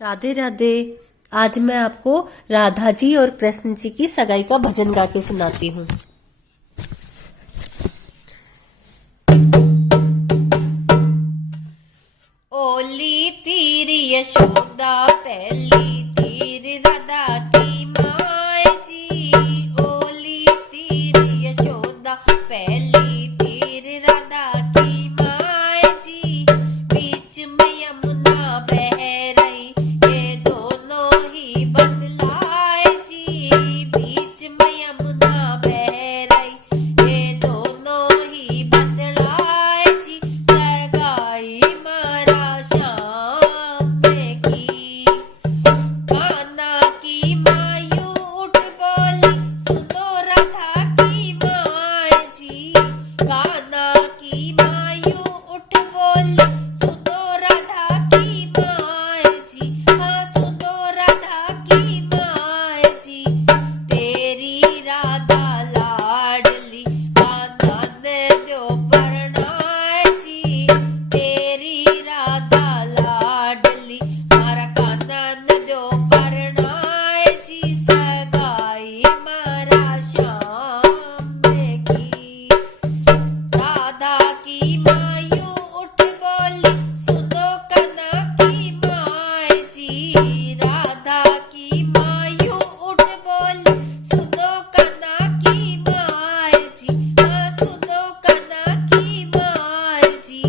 राधे राधे। आज मैं आपको राधा जी और कृष्ण जी की सगाई का भजन गा के सुनाती हूँ। ओली तीर यशोदा पहली तीर राधा की माँ जी। ओली तीर यशोदा पहली तीर राधा की माँ जी। बीच में यमुना बह रही ये दोनों ही बतलाए जी। बीच में यमुना बह रही ये दोनों ही बतलाए जी। सगाई मारा शाम में की। कान्हा की माँ यूं उठ बोली सुनो राधा की माँ जी। कान्हा की माँ यूं उठ बोली सुनो राधा की माँ जी। हाँ सुनो राधा की माँ जी। तेरी राधा लाडली कान्हा ने दो परनाए जी। तेरी राधा लाडली मारा कान्हा ने दो परनाए जी। सगाई मारा शाम में की। राधा की माँ यूं उठ बोली सुनो कान्हा की माँ जी। राधा की माँ यूं उठ बोली सुनो कान्हा की माँ जी। हाँ सुनो कान्हा की माँ जी।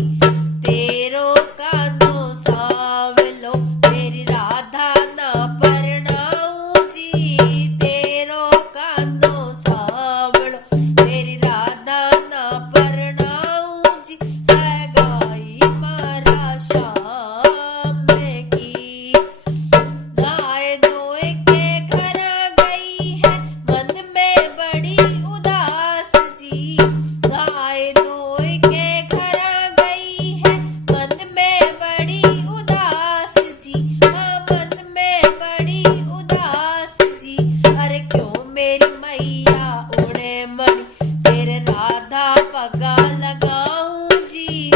तेरो कान्हो सांवलो मेरी राधा ना परनाऊं जी। तेरो कान्हो सांवलो मेरी राधा ना परनाऊं जी। सगाई मारा शाम में की। गाय दोए के घर गई है मन में बड़ी उदास जी। गाय दोए के घर गई है मन में बड़ी उदास जी। हाँ मन में बड़ी उदास जी। अरे क्यों मेरी मैया उड़े मणि तेरे राधा पगा लगाऊं जी।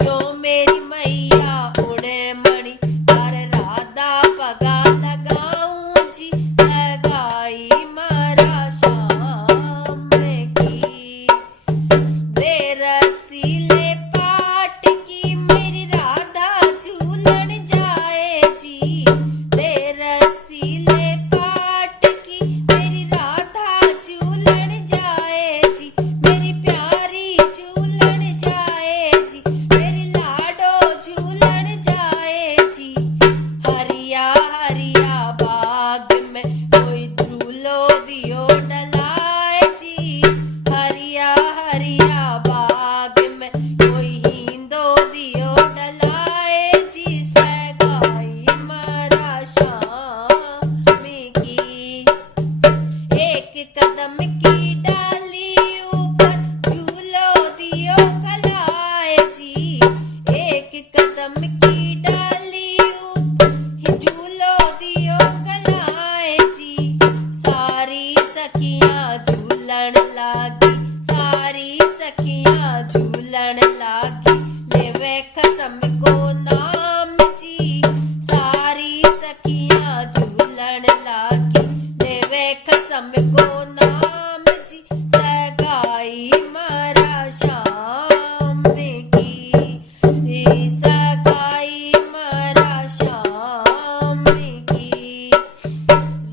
क्यों मेरी मैया उड़े मणि तेरे राधा पगा लगाऊं जी। सगाई मारा शाम में की। रे रसीले पाट की मेरी राधा झूलन जाए जी। रे रसीले पाट की मेरी राधा झूलन जाए जी। मेरी प्यारी झूलन जाए जी। मेरी लाडो झूलन जाए जी। हरिया हरिया बाग में कोई झूलो दियो डलाए जी। हरिया हरिया बाग में कोई हींदो दियो डलाए जी। सगाई मारा शाम में की। एक कदम की डाली ऊपर झूलो दियो गलाए जी। एक कदम की डाली ऊपर झूलो दियो गलाए जी। सारी सखियां झूलन लागी। सारी सखियां झूलन लागी। लेवे कसम को नाम जी। सारी सखियां झूलन लागी। लेवे कसम को नाम जी। सगाई मारा शाम में की। सगाई मारा शाम में की।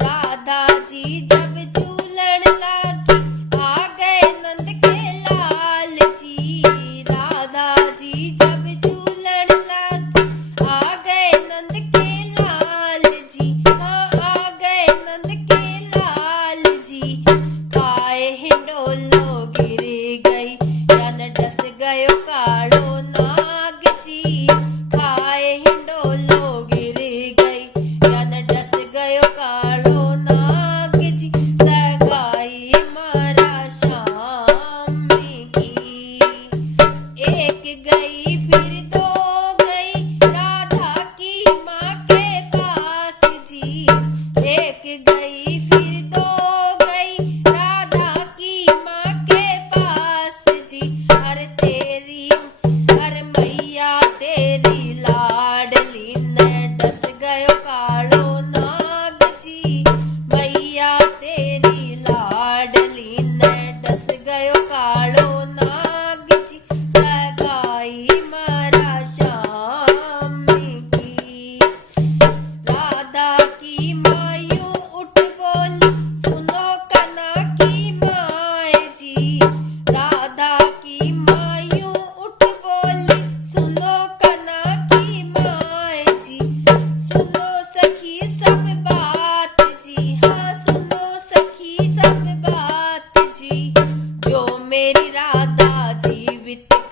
राधा जी जब झूलन लागी आ गए नंद के लाल जी। राधा जी जब झूलन लागी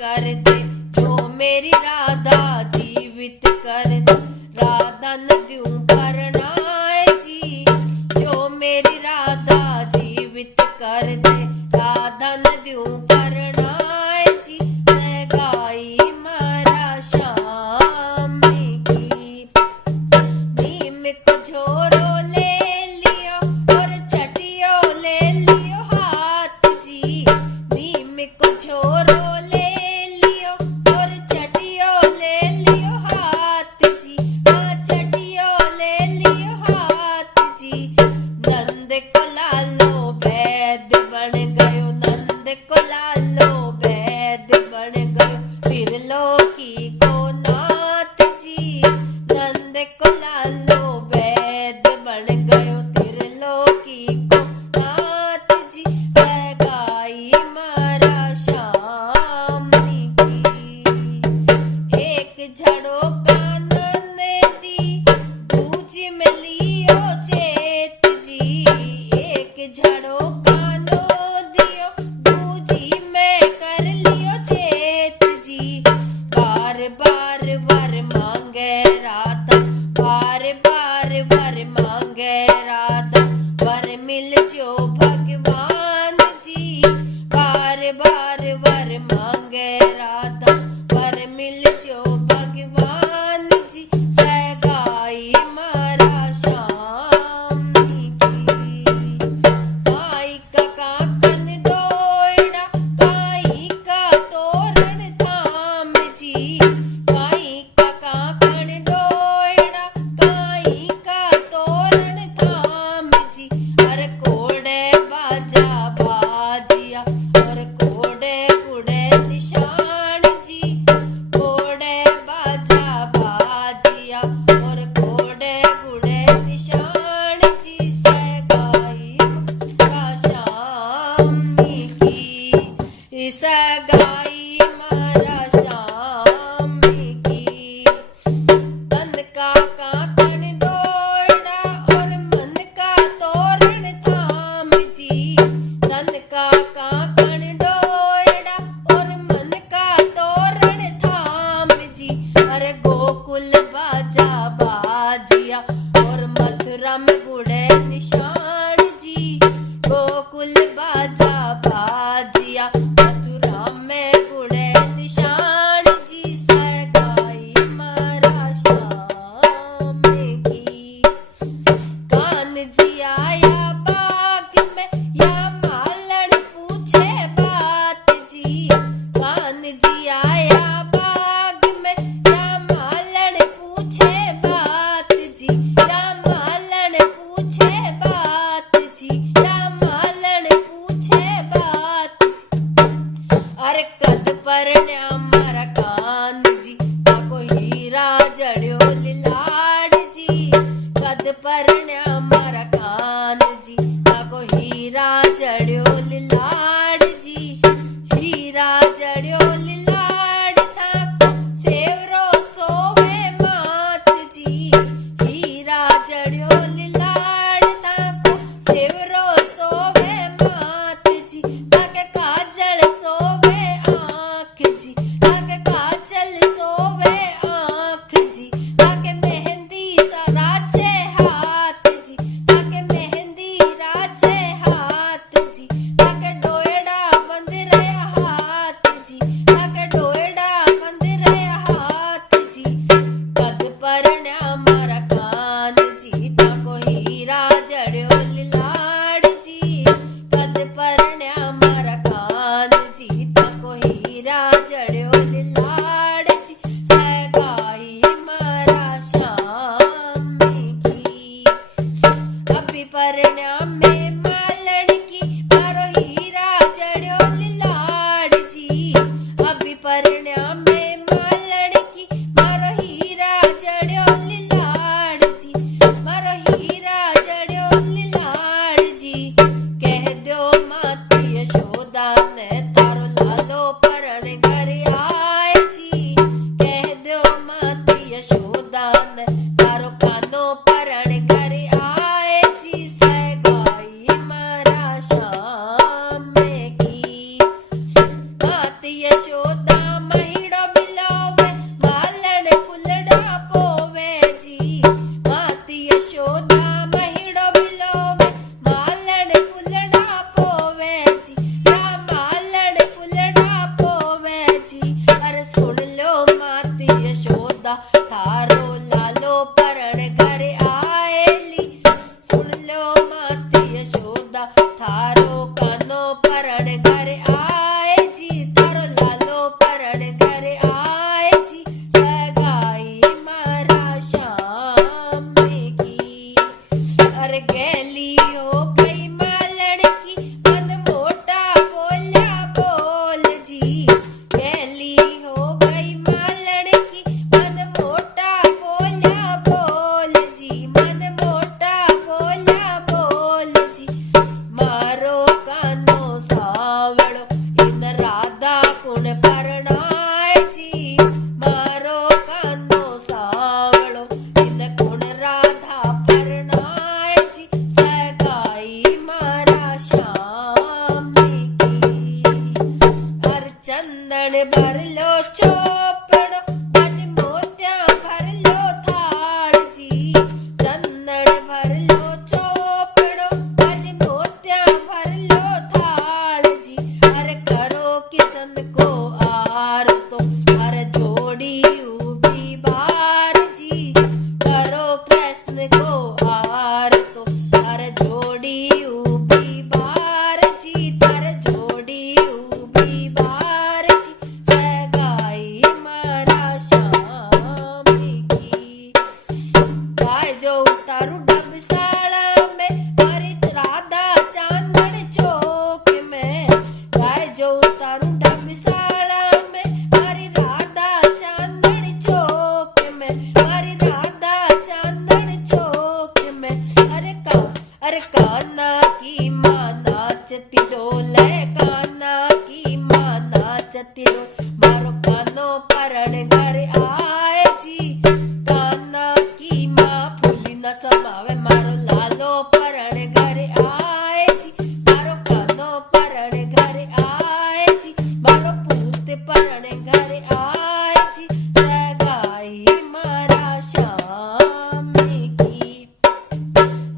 कर दे, जो मेरी राधा जीवित कर दे। राधा न द्यूं परनाए जी, जो मेरी राधा जीवित कर दे। राधा न द्यूं परनाए जी, सगाई मरा शाम की। नीम को झोरो ले लियो और चटियो ले लियो हाथ जी। नीम को झोरो ले लियो और चटियो ले लियो हाथ जी। हाँ चटियो ले लियो हाथ जी। नंद को लालो वैद बन गयो, नंद को लालो वैद बन गयो, त्रिलोकी को नाथ जी। नंद को लालो वैद बन गयो, त्रिलोकी को नाथ जी। सगाई मरा शाम की। एक झड़ो कानन दी, दूजी में लियो चेत जी। एक झड़ो कानो दियो, दूजी में कर लियो चेत जी। बार बार वर मांगे राधा, बार बार वर मांगे राधा, वर मिल जो भगवान जी। बार बार वर मांगे राधा, वर मिल जो भगवान जी। सगाई मरा शाम की। काई का काकन डोयड़ा, काई का तोरण धाम जी। काई का काकन डोयड़ा, काई का तोरण धाम जी। हर कोड़े बाजा बाजिया और कोड़े कुड़े निशान जी। कोड़े बाजा बाजिया और कोड़े कुड़े निशान जी। सगाई मरा शाम की, सगाई मरा शाम की। तन का काकन डोयड़ा और मन का तोरण धाम जी। तन का काकन डोयड़ा और मन का तोरण धाम जी। अरे गोकुल बाजा बाजिया और मथुरा में गुड़े निशान जी। गोकुल बाजा बाजिया, मथुरा में गुड़े निशान जी। सगाई मरा शाम की। कान जी आया बाग में, या मालन पूछे बात जी। कान जी आया बाग में, या मालन पूछे बात जी। या मालन पूछे बात जी। या मालन पूछे बात जी। अरे कद परण्या मारा कान जी, ताको हीरा जड़ियो लाड जी। कद परण्या मारा कान जी, ताको हीरा जड़ियो लाड जी। हीरा जड़ियो लाड, ताको सेवरो सोवे मात जी। हीरा जड़ियो लाड, ताको सेवरो सोवे मात जी। ताके काजल सोवे आँख जी। ताके काजल सोवे आँख जी। ताके मेहंदी सा राचे हाथ जी। ताके मेहंदी राचे हाथ जी। ताके डोयड़ा बंद रहा हाथ जी। ताके डोयड़ा बंद रहा हाथ जी। कद परण्या मारा कान जी, ताको हीरा जड़ियो लाड जी। कद परण्या मारा कान जी, ताको हीरा जड़ियो लाड जी। सगाई मरा शाम की। अभी परण्या में मालन की, मारो हीरा जड़ियो लाड जी। अभी परण्या में मालन की, मारो हीरा जड़ियो लाड जी। मारो हीरा जड़ियो लाड जी। कह दो मात यशोदा ने, तारो लालो परण घर आ भर लो चोपड़ो, आज मोतिया भर लो थाल जी। चंदन भर लो चोपड़ो, आज मोतिया भर लो थाल जी। अरे करो किसन को आर तो अरे जोड़ी उभी बार जी। करो कृष्ण को आर तो अरे जोड़ी उभी बार जी। तर जोड़ी उभी बार जी। सगाई मारा शाम की। गाय जो उतारू डबसाला में, मारी राधा चांदन चौक में। गाय जो उतारू डबसाला में, मारी राधा चांदन चौक में। मारी राधा चांदन चौक में। अरे कान्हा की माँ नाचती डोले, कान्हा की माँ नाचती डोले। मारो कानो परण घर आए जी। कान्हा की माँ फूली न समावे, मारो लालो परण घर आए जी। मारो कानो परण घर आए जी। मारो पूत परण घर आए जी। सगाई मारा शाम की।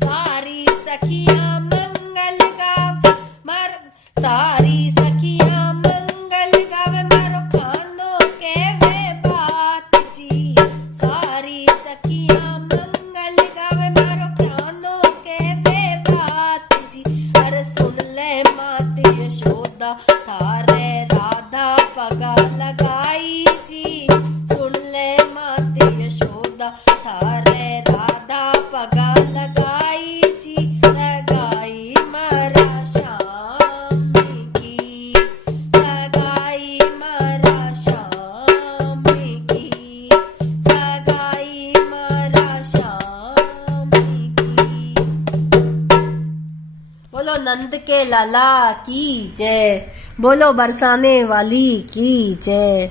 सारी सखियां मंगल गाव सारी सखियां मंगल गावे, मारो कानो के वे बात जी। सारी सखियां मंगल गावे, मारो कानो के वे बात जी। अरे सुन ले मात यशोदा, थारे राधा पगा लगाई जी। सुन ले मात यशोदा, थारे राधा पगा लगाई जी। सगाई मारा शाम की। सगाई मारा शाम की। सगाई मारा शाम की। बोलो नंद के लाला की जय। बोलो बरसाने वाली की जय।